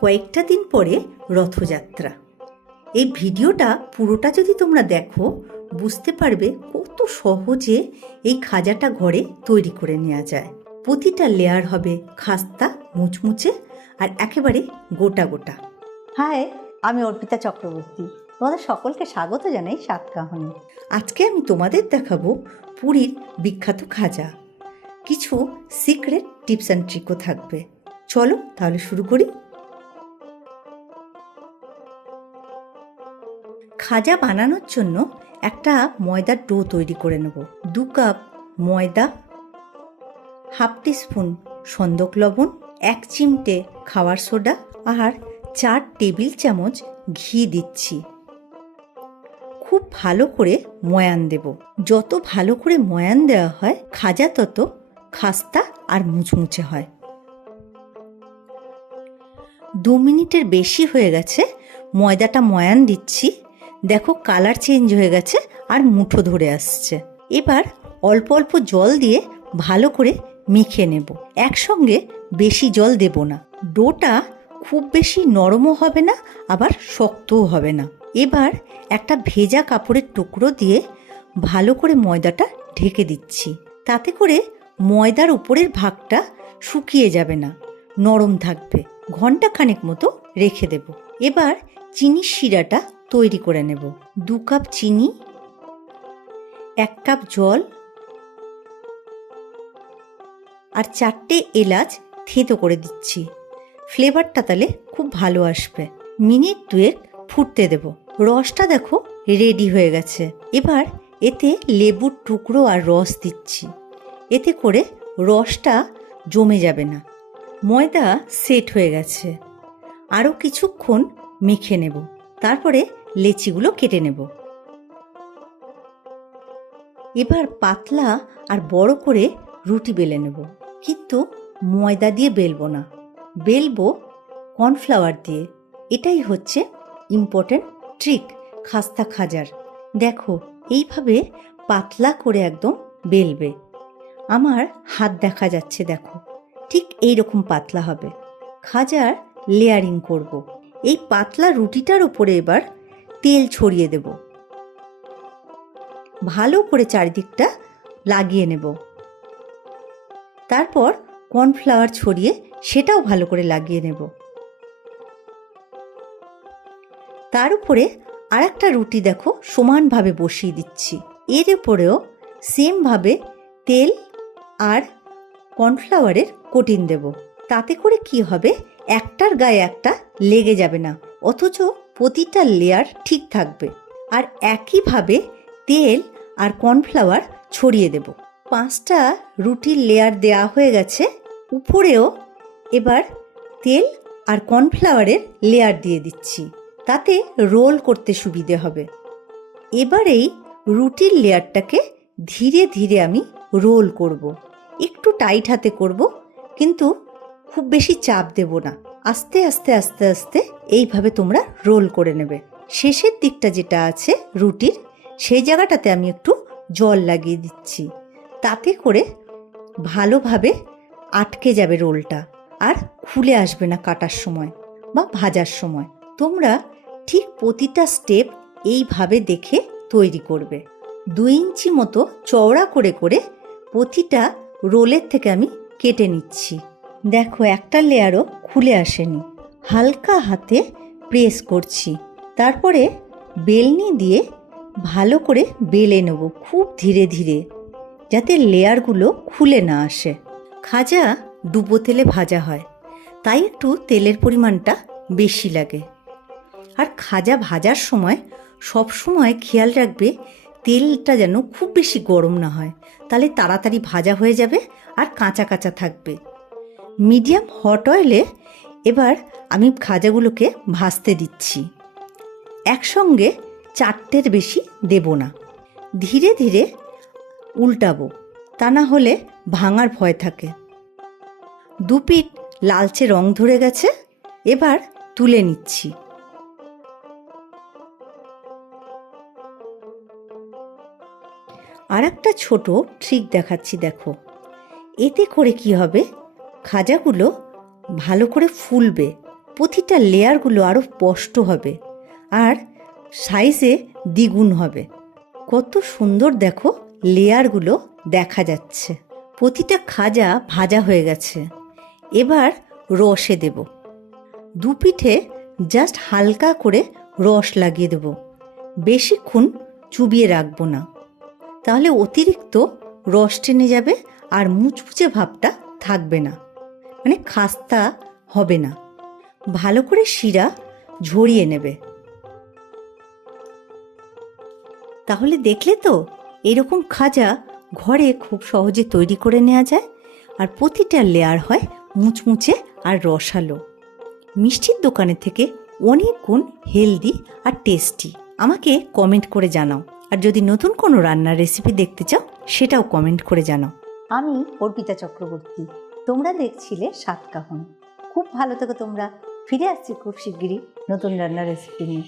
কয়েকটা দিন পরে রথযাত্রা। এই ভিডিওটা পুরোটা যদি তোমরা দেখো বুঝতে পারবে কত সহজে এই খাজাটা ঘরে তৈরি করে নেওয়া যায়। প্রতিটা লেয়ার হবে খাস্তা, মুচমুচে আর একেবারে গোটা গোটা। হাই, আমি অর্পিতা চক্রবর্তী। তোমাদের সকলকে স্বাগত জানাই স্বাদ কাহানি। আজকে আমি তোমাদের দেখাবো পুরীর বিখ্যাত খাজা। কিছু সিক্রেট টিপস অ্যান্ড ট্রিকও থাকবে। চলো তাহলে শুরু করি। খাজা বানানোর জন্য একটা ময়দার ডো তৈরি করে নেব। 2 কাপ ময়দা, হাফ টিস্পুন সন্দক লবণ, 1 চিমটে খাবার সোডা আর 4 টেবিল চামচ ঘি দিচ্ছি। খুব ভালো করে ময়ান দেব। যত ভালো করে ময়ান দেওয়া হয় খাজা তত খাস্তা আর মুচমুচে হয়। 2 মিনিটের বেশি হয়ে গেছে ময়দাটা ময়ান দিচ্ছি। দেখো কালার চেঞ্জ হয়ে গেছে আর মুঠো ধরে আসছে। এবার অল্প অল্প জল দিয়ে ভালো করে মেখে নেব। একসঙ্গে বেশি জল দেব না। ডোটা খুব বেশি নরমও হবে না আবার শক্তও হবে না। এবার একটা ভেজা কাপড়ের টুকরো দিয়ে ভালো করে ময়দাটা ঢেকে দিচ্ছি। তাতে করে ময়দার উপরের ভাগটা শুকিয়ে যাবে না, নরম থাকবে। ঘন্টাখানেক মতো রেখে দেব। এবার চিনির শিরাটা তৈরি করে নেব। 2 কাপ চিনি, 1 কাপ জল আর 4টে এলাচ থেঁতো করে দিচ্ছি। ফ্লেভারটা তাহলে খুব ভালো আসবে। মিনিট 2 ফুটতে দেব। রসটা দেখো রেডি হয়ে গেছে। এবার এতে লেবুর টুকরো আর রস দিচ্ছি। এতে করে রসটা জমে যাবে না। ময়দা সেট হয়ে গেছে। আরও কিছুক্ষণ মেখে নেব। তারপরে লেচিগুলো কেটে নেব। এবার পাতলা আর বড় করে রুটি বেলে নেব। কিন্তু ময়দা দিয়ে বেলবো না, বেলবো কর্নফ্লাওয়ার দিয়ে। এটাই হচ্ছে ইম্পর্ট্যান্ট ট্রিক খাস্তা খাজার। দেখো এইভাবে পাতলা করে একদম বেলবে। আমার হাত দেখা যাচ্ছে, দেখো ঠিক এই রকম পাতলা হবে। খাজার লেয়ারিং করব। এই পাতলা রুটিটার উপরে এবার তেল ছড়িয়ে দেব। ভালো করে চারিদিকটা লাগিয়ে নেব। তারপর কর্নফ্লাওয়ার ছড়িয়ে সেটাও ভালো করে লাগিয়ে নেব। তার উপরে আর একটা রুটি দেখো সমানভাবে বসিয়ে দিচ্ছি। এর উপরেও সেমভাবে তেল আর কর্নফ্লাওয়ারের কোটিং দেব। তাতে করে কি হবে, একটার গায়ে একটা লেগে যাবে না, অথচ প্রতিটা লেয়ার ঠিক থাকবে। আর একইভাবে তেল আর কর্নফ্লাওয়ার ছড়িয়ে দেব। 5টা রুটির লেয়ার দেয়া হয়ে গেছে। উপরেও এবার তেল আর কর্নফ্লাওয়ারের লেয়ার দিয়ে দিচ্ছি, তাতে রোল করতে সুবিধে হবে। এবার এই রুটির লেয়ারটাকে ধীরে ধীরে আমি রোল করব। একটু টাইট হাতে করব, কিন্তু খুব বেশি চাপ দেব না। আস্তে আস্তে আস্তে আস্তে এইভাবে তোমরা রোল করে নেবে। শেষের দিকটা যেটা আছে রুটির, সেই জায়গাটাতে আমি একটু জল লাগিয়ে দিচ্ছি। তাতে করে ভালোভাবে আটকে যাবে রোলটা, আর খুলে আসবে না কাটার সময় বা ভাজার সময়। তোমরা ঠিক প্রতিটা স্টেপ এইভাবে দেখে তৈরি করবে। 2 ইঞ্চি মতো চওড়া করে করে প্রতিটা রোলের থেকে আমি কেটে নিচ্ছি। দেখো একটা লেয়ারও খুলে আসেনি। হালকা হাতে প্রেস করছি। তারপরে বেলনি দিয়ে ভালো করে বেলে নেব, খুব ধীরে ধীরে, যাতে লেয়ারগুলো খুলে না আসে। খাজা ডুবো তেলে ভাজা হয়, তাই একটু তেলের পরিমাণটা বেশি লাগে। আর খাজা ভাজার সময় সব সময় খেয়াল রাখবে তেলটা যেন খুব বেশি গরম না হয়, তাহলে তাড়াতাড়ি ভাজা হয়ে যাবে আর কাঁচা কাঁচা থাকবে। মিডিয়াম হট অয়েলে এবার আমি খাজাগুলোকে ভাজতে দিচ্ছি। একসঙ্গে 4টের বেশি দেব না, ধীরে ধীরে উল্টাবো, তা না হলে ভাঙার ভয় থাকে। 2 পিঠ লালচে রং ধরে গেছে। এবার তুলে নিচ্ছি। আর একটা ছোট ট্রিক দেখাচ্ছি, দেখো এতে করে কি হবে, খাজাগুলো ভালো করে ফুলবে, প্রতিটা লেয়ারগুলো আরও স্পষ্ট হবে আর সাইজে দ্বিগুণ হবে। কত সুন্দর দেখো লেয়ারগুলো দেখা যাচ্ছে। প্রতিটা খাজা ভাজা হয়ে গেছে। এবার রসে দেব। দু পিঠে জাস্ট হালকা করে রস লাগিয়ে দেব, বেশিক্ষণ চুবিয়ে রাখবো না, তাহলে অতিরিক্ত রস টেনে যাবে আর মুচমুচে ভাবটা থাকবে না, মানে খাস্তা হবে না। ভালো করে শিরা ঝরিয়ে নেবে। তাহলে দেখলে তো, এরকম খাজা ঘরে খুব সহজে তৈরি করে নেওয়া যায় আর প্রতিটা লেয়ার হয় মুচমুচে আর রসালো। মিষ্টির দোকানের থেকে অনেক গুণ হেলদি আর টেস্টি। আমাকে কমেন্ট করে জানাও, আর যদি নতুন কোনো রান্নার রেসিপি দেখতে চাও সেটাও কমেন্ট করে জানাও। আমি অর্পিতা চক্রবর্তী, তোমরা দেখছিলে সাতকাহন। খুব ভালো থেকো তোমরা। ফিরে আসছি খুব শিগগিরই নতুন রান্নার রেসিপি নিয়ে।